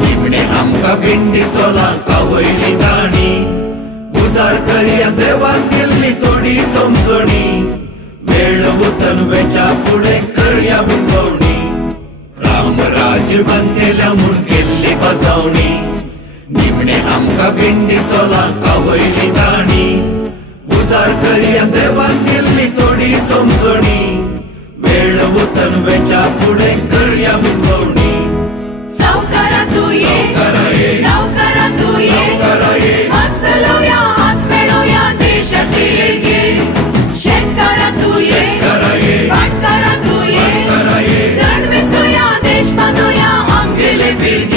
निमणे आमका पिंडी सोला कावयली गाणी उजार करिया देवान दिल्ली थोडी समजणी वेळ उतन वेच्या पुढे करूया बुजवणी रामराज बांधलेल्या म्हूण केल्ली बसवणी निमणे आमका पिंडी सोला कावयली गाणी उजार करिया देवान दिल्ली थोडी समजणी वेळ उतन वेच्या पुढे करूया बुजवणी सावकारा तू ये नौकरा तू ये हात चलवूया हात मिळवूया देशाची येळगी शेतकरा तू ये पाटकरा तू ये जण विसरूया देश बांधूया आमगेले पिळगी